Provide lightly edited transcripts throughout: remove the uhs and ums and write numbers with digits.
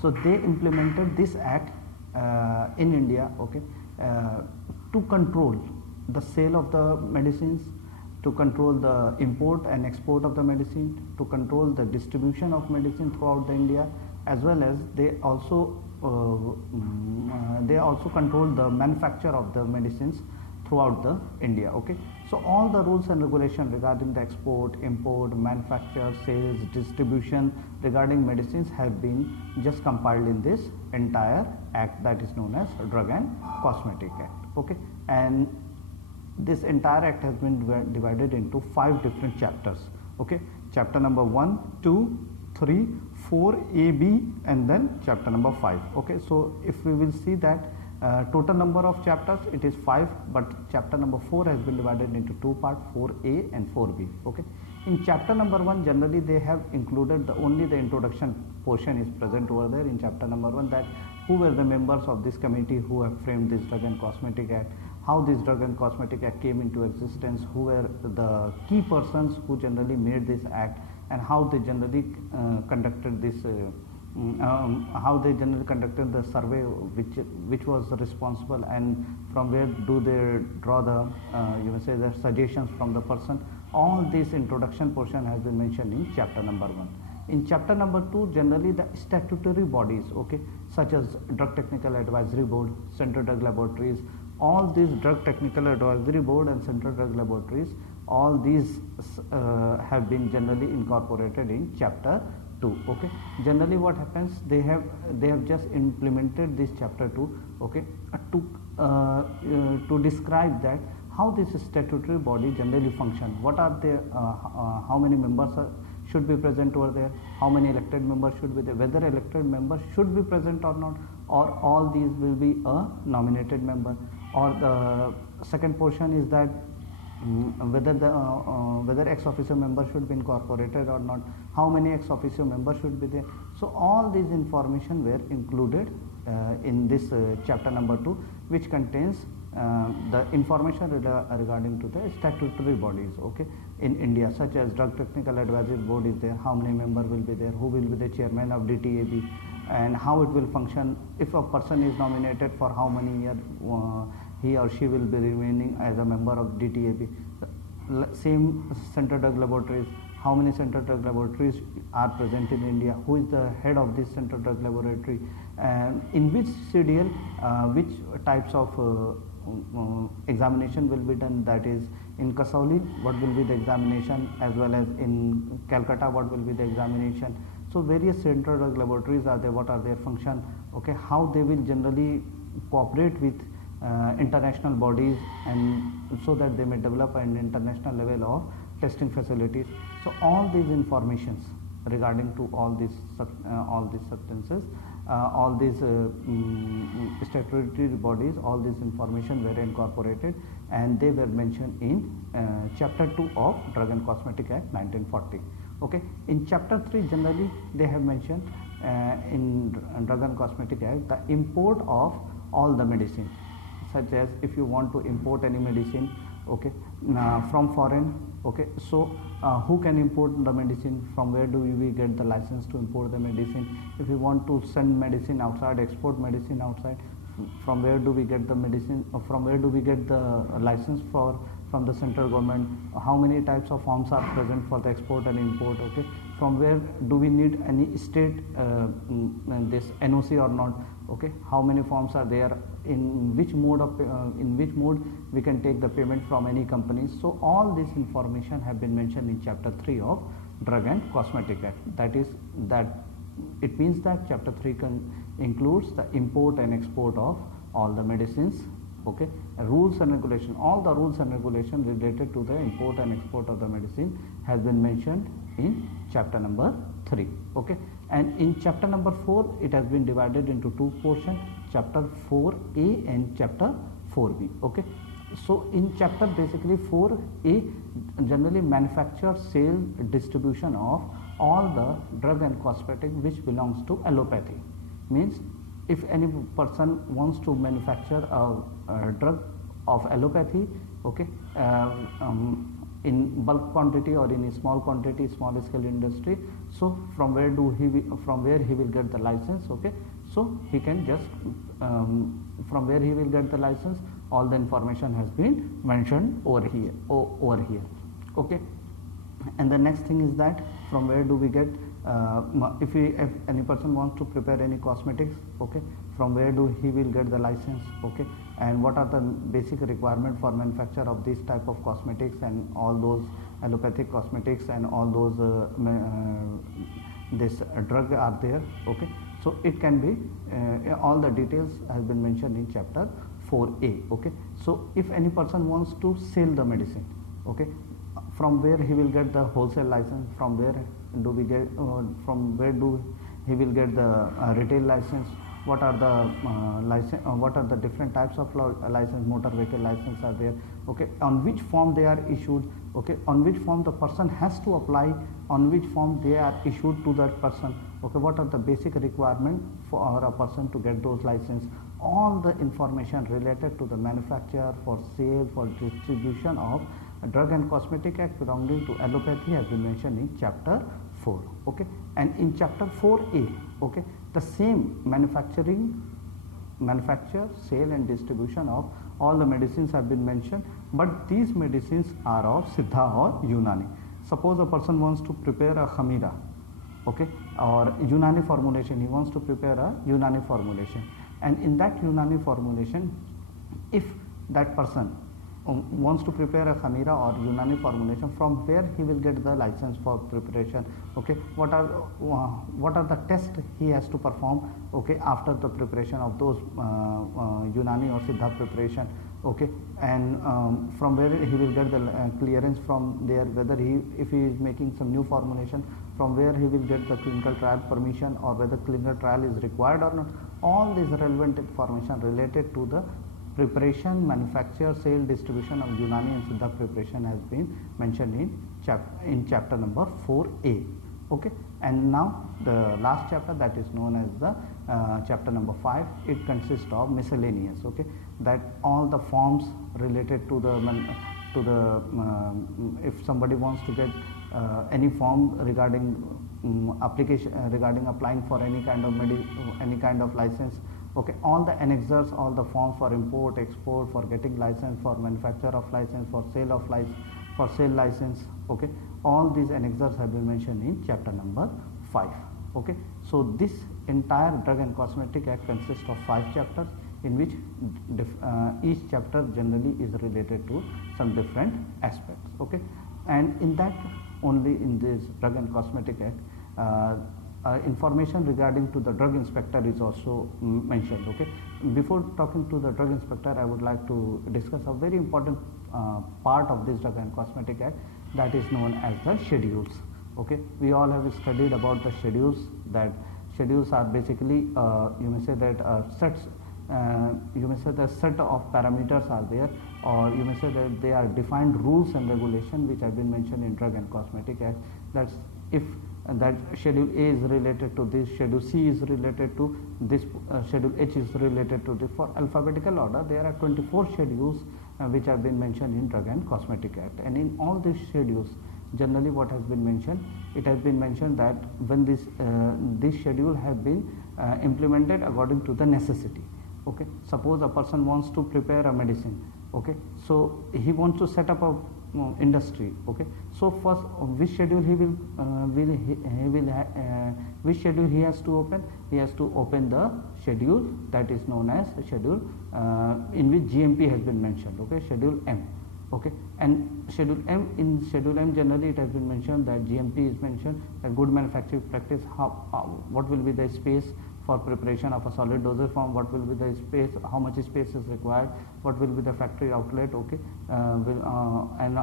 So they implemented this act in India, okay, to control the sale of the medicines, to control the import and export of the medicine, to control the distribution of medicine throughout the India, as well as they also control the manufacture of the medicines throughout the India. Okay, so all the rules and regulations regarding the export, import, manufacture, sales, distribution regarding medicines have been just compiled in this entire act that is known as Drug and Cosmetic Act. Okay, and this entire act has been divided into 5 different chapters. Okay, chapter number 1, 2, 3, 4, A, B, and then chapter number 5. Okay, so if we will see that total number of chapters, it is 5, but chapter number 4 has been divided into 2 parts, 4A and 4B. Okay, in chapter number 1, generally they have included only the introduction portion is present over there in chapter number 1, that who were the members of this committee who have framed this Drug and Cosmetic Act, how this Drug and Cosmetic Act came into existence, who were the key persons who generally made this act, and how they generally conducted this the survey which was responsible, and from where do they draw the the suggestions from the person. All this introduction portion has been mentioned in chapter number 1. In chapter number 2, generally the statutory bodies, okay, such as Drug Technical Advisory Board, Central Drug Laboratories, all these Drug Technical Advisory Board and Central Drug Laboratories, all these have been generally incorporated in chapter 2. Okay, generally what happens, they have just implemented this chapter 2, okay, to describe that how this statutory body generally function, what are the how many members should be present over there, how many elected members should be there, whether elected members should be present or not, or all these will be a nominated member, or the second portion is that whether ex officio members should be incorporated or not, how many ex officio members should be there. So all these information were included in this chapter number 2, which contains the information regarding to the statutory bodies, okay, in India, such as Drug Technical Advisory Board is there, how many members will be there, who will be the chairman of DTAB, and how it will function if a person is nominated, for how many years he or she will be remaining as a member of DTAB. Same Central Drug Laboratories, how many Central Drug Laboratories are present in India, who is the head of this Central Drug Laboratory, in which CDL which types of examination will be done, that is in Kasauli what will be the examination, as well as in Calcutta what will be the examination. So various Central Drug Laboratories are there, what are their function, okay, how they will generally cooperate with international bodies, and so that they may develop an international level of testing facilities. So all these informations regarding to all these substances, all these statutory bodies, all this information were incorporated, and they were mentioned in chapter 2 of Drug and Cosmetic Act 1940. Okay, in chapter 3 generally they have mentioned in Drug and Cosmetic Act the import of all the medicine, such as if you want to import any medicine, okay, from foreign, okay, so who can import the medicine, from where do we get the license to import the medicine, if we want to send medicine outside, export medicine outside, from where do we get the medicine, from where do we get the license from the central government, how many types of forms are present for the export and import, okay, from where do we need any state this NOC or not, okay, how many forms are there, in which mode we can take the payment from any company. So all this information have been mentioned in chapter 3 of Drug and Cosmetic Act. It means that chapter 3 includes the import and export of all the medicines, okay, rules and regulation, all the rules and regulation related to the import and export of the medicine has been mentioned in chapter number 3, okay. And in chapter number 4 it has been divided into 2 portions, chapter 4A and chapter 4B, okay. So in chapter basically 4A generally manufacture, sale, distribution of all the drug and cosmetic which belongs to allopathy. Means if any person wants to manufacture a drug of allopathy, okay, in bulk quantity or in a small quantity, small scale industry. So from where he will get the license, okay? So he can just from where he will get the license, all the information has been mentioned over here, okay? And the next thing is that from where do we get if any person wants to prepare any cosmetics, okay, from where do he will get the license, okay, and what are the basic requirement for manufacture of this type of cosmetics and all those allopathic cosmetics and all those this drug are there, okay. So it can be all the details has been mentioned in chapter 4a, okay. So if any person wants to sell the medicine, okay, from where he will get the wholesale license, from where do we get from where do he will get the retail license, what are the license what are the different types of license, motor vehicle license are there, okay, on which form they are issued, okay, on which form the person has to apply, on which form they are issued to that person, okay, what are the basic requirement for a person to get those license, all the information related to the manufacture, for sale, for distribution of Drug and Cosmetic Act belonging to allopathy has been mentioned in chapter 4, okay. And in chapter 4a, okay, the same manufacture, sale and distribution of all the medicines have been mentioned, but these medicines are of Siddha or Unani. Suppose a person wants to prepare a Khamira, okay, or Unani formulation, he wants to prepare a Unani formulation, and in that Unani formulation, if that person wants to prepare a Khamira or Unani formulation, from where he will get the license for preparation, okay, what are the tests he has to perform, okay, after the preparation of those Unani or Siddha preparation, okay, and from where he will get the clearance from there, whether if he is making some new formulation, from where he will get the clinical trial permission or whether clinical trial is required or not. All these relevant information related to the preparation, manufacture, sale, distribution of Unani and Siddha preparation has been mentioned in chapter number 4a, okay. And now the last chapter, that is known as the chapter number 5, it consists of miscellaneous, okay, that all the forms related to the if somebody wants to get any form regarding application regarding applying for any kind of license, okay, all the annexures, all the forms for import, export, for getting license, for manufacture of license, for sale of license, for sale license, okay, all these annexures have been mentioned in chapter number 5, okay. So this entire Drug and Cosmetic Act consists of 5 chapters, in which each chapter generally is related to some different aspects, okay. And in that, only in this Drug and Cosmetic Act, information regarding to the drug inspector is also mentioned, okay. Before talking to the drug inspector, I would like to discuss a very important part of this Drug and Cosmetic Act, that is known as the schedules, okay. We all have studied about the schedules, that schedules are basically you may say that sets you may say the set of parameters are there, or you may say that they are defined rules and regulations which have been mentioned in Drug and Cosmetic Act. That's if that schedule A is related to this, schedule C is related to this, schedule H is related to this. For alphabetical order, there are 24 schedules which have been mentioned in Drug and Cosmetic Act, and in all these schedules, generally what has been mentioned, it has been mentioned that when this schedule have been implemented according to the necessity, okay. Suppose a person wants to prepare a medicine, okay, so he wants to set up a industry, okay. So first, which schedule which schedule he has to open? He has to open the schedule that is known as schedule in which GMP has been mentioned, okay, schedule M, okay. And schedule M, in schedule M generally it has been mentioned that GMP is mentioned, that good manufacturing practice, what will be the space for preparation of a solid dosage form, what will be the space, how much space is required, what will be the factory outlet, okay, and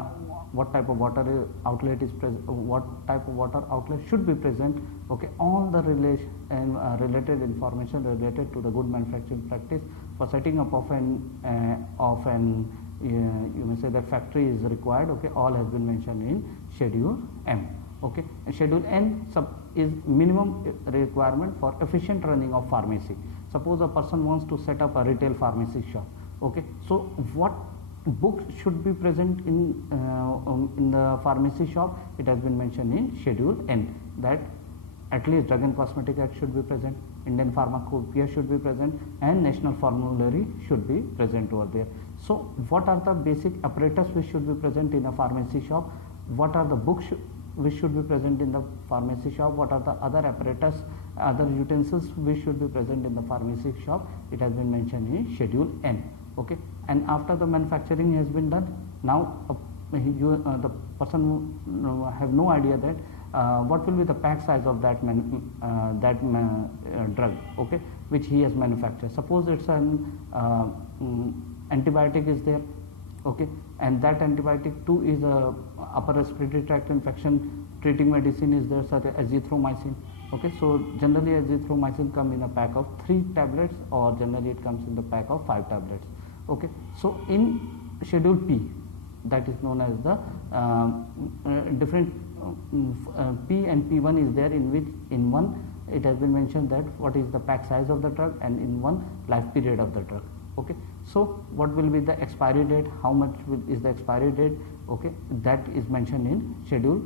what type of water outlet is present, what type of water outlet should be present, okay. All the relation and related information related to the good manufacturing practice for setting up of an you may say that factory is required, okay. All has been mentioned in schedule M, okay. And schedule N is minimum requirement for efficient running of pharmacy. Suppose a person wants to set up a retail pharmacy shop, okay. So what books should be present in the pharmacy shop. It has been mentioned in Schedule N that at least Drug and Cosmetic Act should be present, Indian Pharmacopoeia should be present, and National Formulary should be present over there. So what are the basic apparatus which should be present in a pharmacy shop? What are the books which should be present in the pharmacy shop? What are the other apparatus, other utensils which should be present in the pharmacy shop? It has been mentioned in Schedule N. Okay, and after the manufacturing has been done, now the person have no idea that what will be the pack size of that drug, okay, which he has manufactured. Suppose it's an antibiotic is there, okay, and that antibiotic too is a upper respiratory tract infection treating medicine is there, such as azithromycin. Okay, so generally azithromycin come in a pack of 3 tablets, or generally it comes in the pack of 5 tablets. Okay, so in Schedule P, that is known as the different P and P1 is there, in which in one it has been mentioned that what is the pack size of the drug, and in one life period of the drug. Okay, so what will be the expiry date, how much is the expiry date, okay, that is mentioned in Schedule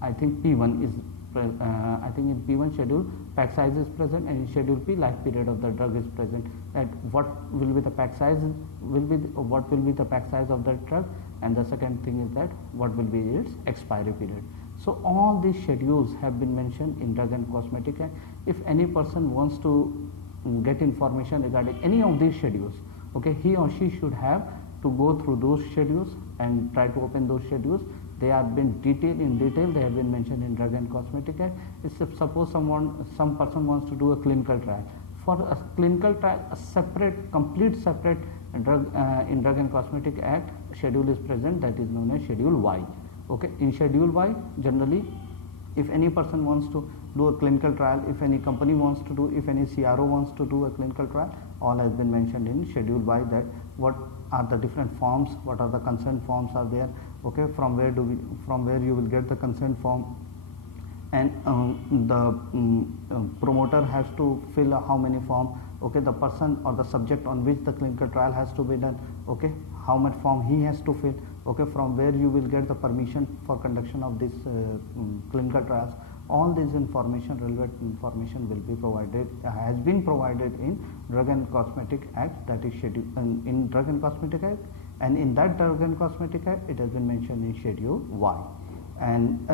I think P1 is I think in P1 schedule pack size is present, and in Schedule P life period of the drug is present. That what will be the pack size what will be the pack size of the drug, and the second thing is that what will be its expiry period. So all these schedules have been mentioned in Drug and Cosmetic Act. If any person wants to get information regarding any of these schedules, okay, he or she should have to go through those schedules and try to open those schedules. They have been in detail, they have been mentioned in Drug and Cosmetic Act. Suppose some person wants to do a clinical trial. For a clinical trial, a complete separate drug in Drug and Cosmetic Act schedule is present, that is known as Schedule Y. Okay, in Schedule Y, generally, if any person wants to do a clinical trial, if any company wants to do, if any CRO wants to do a clinical trial, all has been mentioned in Schedule Y, that what are the different forms, what are the consent forms are there, okay, from where you will get the consent form, and the promoter has to fill how many form, okay, the person or the subject on which the clinical trial has to be done, okay, how much form he has to fill, okay, from where you will get the permission for conduction of this clinical trials. All this information, relevant information will be provided, has been provided in Drug and Cosmetic Act, that is schedule in Drug and Cosmetic Act, and in that Drug and Cosmetic Act it has been mentioned in Schedule Y. And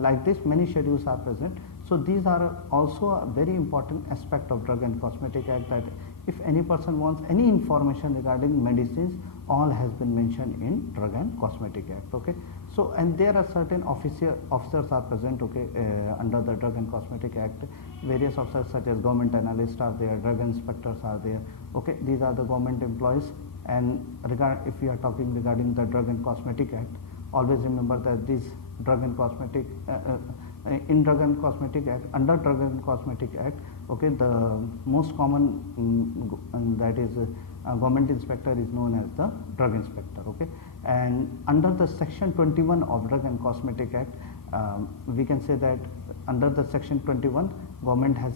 like this, many schedules are present. So these are also a very important aspect of Drug and Cosmetic Act, that if any person wants any information regarding medicines, all has been mentioned in Drug and Cosmetic Act. Okay, so and there are certain officers are present, okay, under the Drug and Cosmetic Act. Various officers such as government analysts are there, drug inspectors are there. Okay, these are the government employees. And if we are talking regarding the Drug and Cosmetic Act, always remember that this Drug and Cosmetic in Drug and Cosmetic Act, under Drug and Cosmetic Act, okay, the most common that is government inspector is known as the drug inspector. Okay, and under the section 21 of Drug and Cosmetic Act, we can say that under the section 21, government has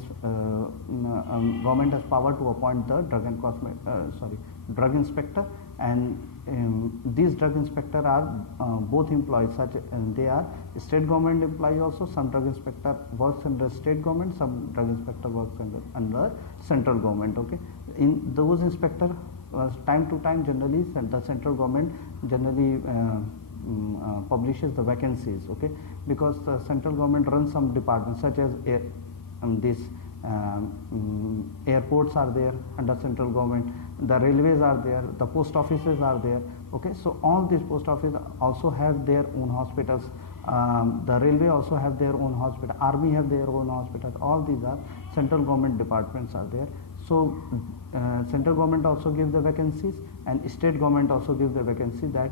power to appoint the drug inspector, and these drug inspector are both employees, they are state government employee also. Some drug inspector works under state government, some drug inspector works under central government. Okay, in those inspector, time to time, generally the central government generally publishes the vacancies, okay, because the central government runs some departments such as airports are there under central government, the railways are there, the post offices are there. Okay, so all these post offices also have their own hospitals, the railway also have their own hospital, army have their own hospitals. All these are central government departments are there. So central government also gives the vacancies, and state government also gives the vacancy, that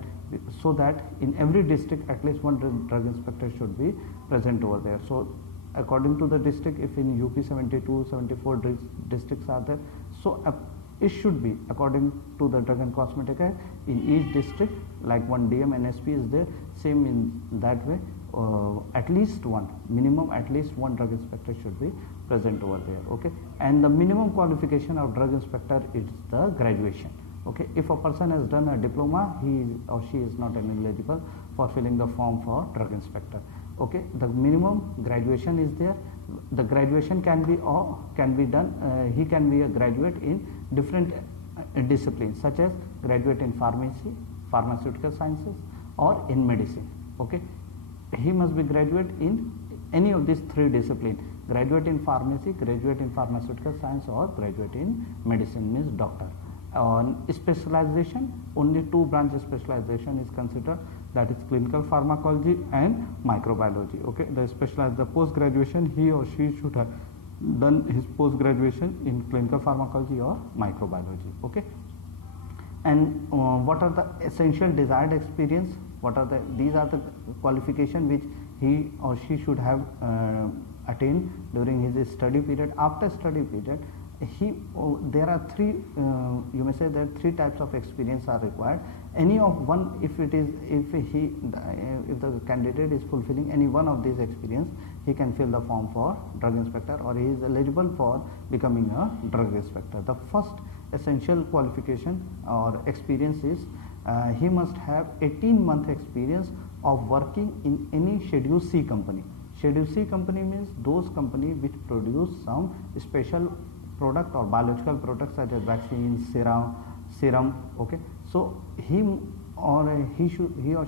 so that in every district at least one drug inspector should be present over there. So according to the district, if in UP 72, 74 districts are there, so it should be according to the Drug and Cosmetic Act, in each district like one DM NSP is there, same in that way, at least one drug inspector should be present over there. Okay, and the minimum qualification of drug inspector is the graduation. Okay, if a person has done a diploma, he or she is not eligible for filling the form for drug inspector. Okay, the minimum graduation is there. The graduation can be done. He can be a graduate in different disciplines, such as graduate in pharmacy, pharmaceutical sciences, or in medicine. Okay, he must be graduate in any of these three disciplines: graduate in pharmacy, graduate in pharmaceutical science, or graduate in medicine, means doctor. On specialization, only two branches specialization is considered, that is clinical pharmacology and microbiology. Okay, the post graduation, he or she should have done his post graduation in clinical pharmacology or microbiology. Okay, and what are the essential desired experience? These are the qualification which he or she should have attained during his study period. After study period, there are three, you may say that three types of experience are required. Any of one, if the candidate is fulfilling any one of these experience, he can fill the form for drug inspector, or he is eligible for becoming a drug inspector. The first essential qualification or experience is he must have 18-month experience of working in any Schedule C company. Schedule C company means those company which produce some special product or biological products such as vaccine, serum. Okay, so he or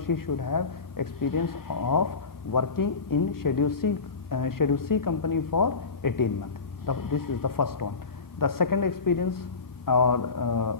she should have experience of working in Schedule C company for 18 months. This is the first one. The second experience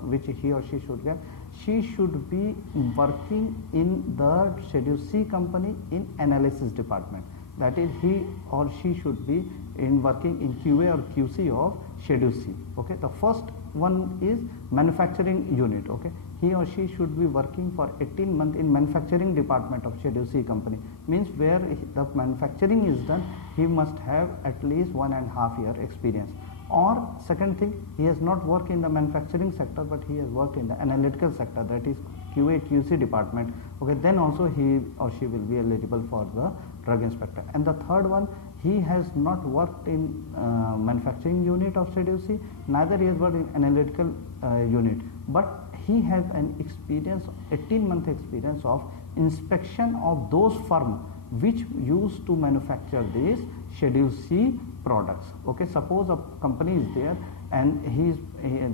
which he or she should get, she should be working in the Schedule C company in analysis department. That is, he or she should be working in QA or QC of Schedule C. Okay, the first one is manufacturing unit. Okay, he or she should be working for 18 months in manufacturing department of Schedule C company, means where the manufacturing is done, he must have at least 1.5 year experience. Or second thing, he has not worked in the manufacturing sector, but he has worked in the analytical sector, that is QA QC department. Okay, then also he or she will be eligible for the drug inspector. And the third one, he has not worked in manufacturing unit of Schedule C, neither he has worked in analytical unit, but he has an experience, 18-month experience of inspection of those firms which used to manufacture these Schedule C products. Okay, suppose a company is there and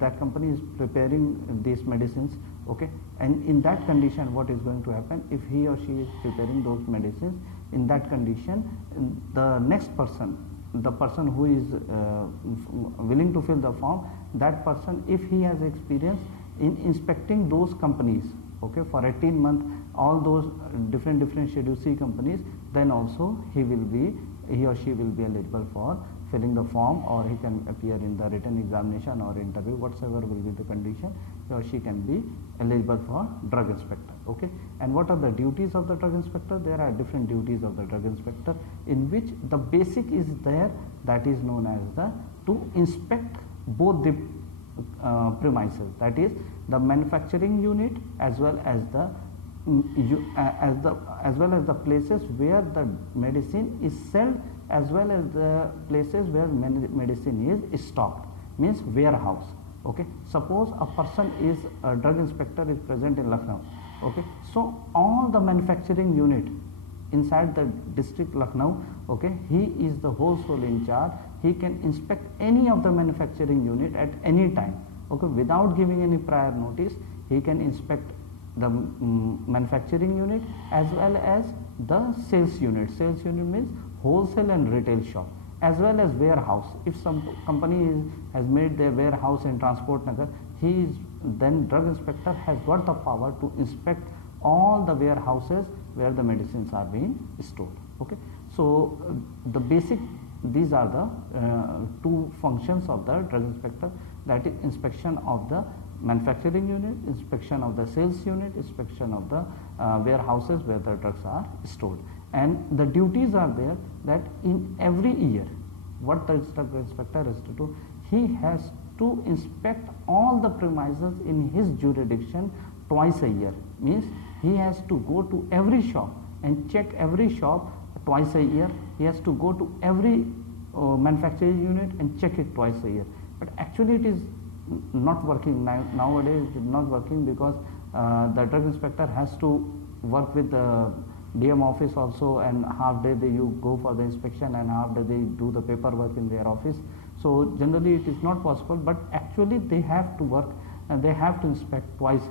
that company is preparing these medicines. Okay, and in that condition, what is going to happen if he or she is preparing those medicines? In that condition, the next person, the person who is willing to fill the form, that person, if he has experience in inspecting those companies, okay, for 18 months, all those different Schedule C companies, then also he or she will be eligible for filling the form, or he can appear in the written examination or interview, whatsoever will be the condition, he or she can be eligible for drug inspector. Okay, and what are the duties of the drug inspector? There are different duties of the drug inspector, in which the basic is there, that is known as to inspect both the premises, that is the manufacturing unit as well as the places where the medicine is sold, as well as the places where medicine is stocked, means warehouse. Okay, suppose a person is a drug inspector is present in Lucknow. Okay, so all the manufacturing unit inside the district Lucknow, okay, he is the whole sole in charge. He can inspect any of the manufacturing unit at any time. Okay, without giving any prior notice, he can inspect the manufacturing unit as well as the sales unit. Sales unit means wholesale and retail shop, as well as warehouse. If some company has made their warehouse in Transport Nagar, then drug inspector has got the power to inspect all the warehouses where the medicines are being stored. Okay, so these are the two functions of the drug inspector, that is inspection of the manufacturing unit, inspection of the sales unit, inspection of the warehouses where the drugs are stored. And the duties are there, that in every year, what the drug inspector has to do, he has to inspect all the premises in his jurisdiction twice a year. Means he has to go to every shop and check every shop twice a year. He has to go to every manufacturing unit and check it twice a year. But actually it is not working nowadays. It's not working because the drug inspector has to work with the DM office also, and half day you go for the inspection and half day they do the paperwork in their office. So generally it is not possible, but actually they have to work and they have to inspect twice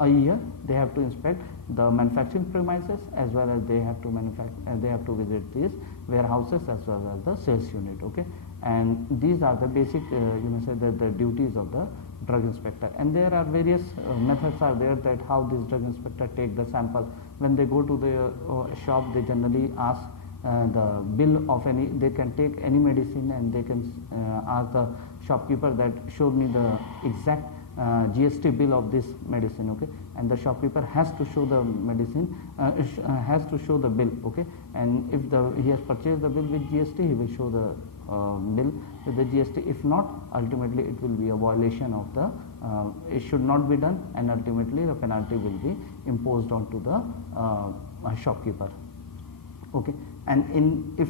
a year. They have to inspect the manufacturing premises as well as they have to visit these warehouses as well as the sales unit. Okay, and these are the basic you may say that the duties of the drug inspector. And there are various methods are there that how this drug inspector take the sample. When they go to the shop, they generally ask the bill of any, they can take any medicine and they can ask the shopkeeper that show me the exact GST bill of this medicine. Okay, and the shopkeeper has to show the medicine, has to show the bill. Okay, and if he has purchased the bill with GST, he will show the bill with the GST. If not, ultimately it will be a violation of the it should not be done, and ultimately the penalty will be imposed onto the shopkeeper. Okay, and if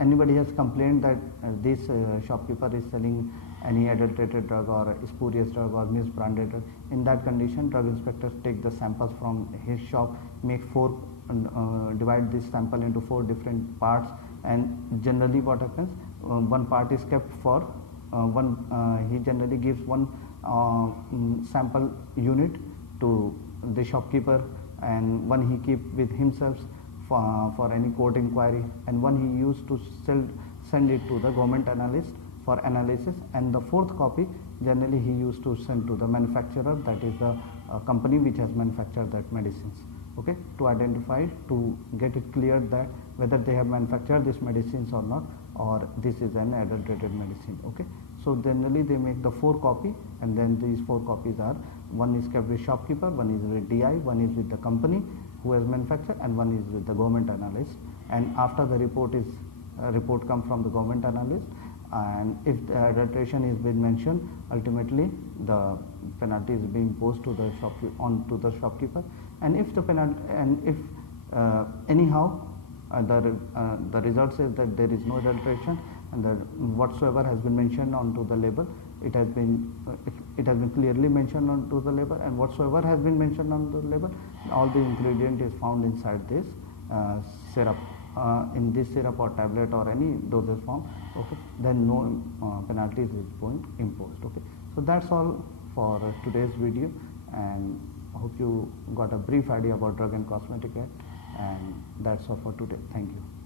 anybody has complained that this shopkeeper is selling any adulterated drug or spurious drug or misbranded drug, in that condition drug inspectors take the samples from his shop, make divide this sample into 4 different parts, and generally what happens, one part is kept for he generally gives one sample unit to the shopkeeper, and one he keep with himself for any court inquiry, and one he used to send it to the government analyst for analysis, and the 4th copy generally he used to send to the manufacturer, that is the company which has manufactured that medicines. Okay, to identify, to get it clear that whether they have manufactured these medicines or not, or this is an adulterated medicine. Okay, so generally they make the 4 copy, and then these 4 copies are, one is kept with shopkeeper, one is with DI, one is with the company who has manufactured, and one is with the government analyst. And after the report comes from the government analyst, and if the adulteration is been mentioned, ultimately the penalty is being imposed to the shopkeeper. And if the penalty, and if anyhow the result says that there is no adulteration, and that whatsoever has been mentioned onto the label, it has been clearly mentioned onto the label, and whatsoever has been mentioned on the label, all the ingredient is found inside this syrup, in this syrup or tablet or any dosage form. Okay, then no penalties is going imposed. Okay, so that's all for today's video, and I hope you got a brief idea about Drug and Cosmetic Act, and that's all for today. Thank you.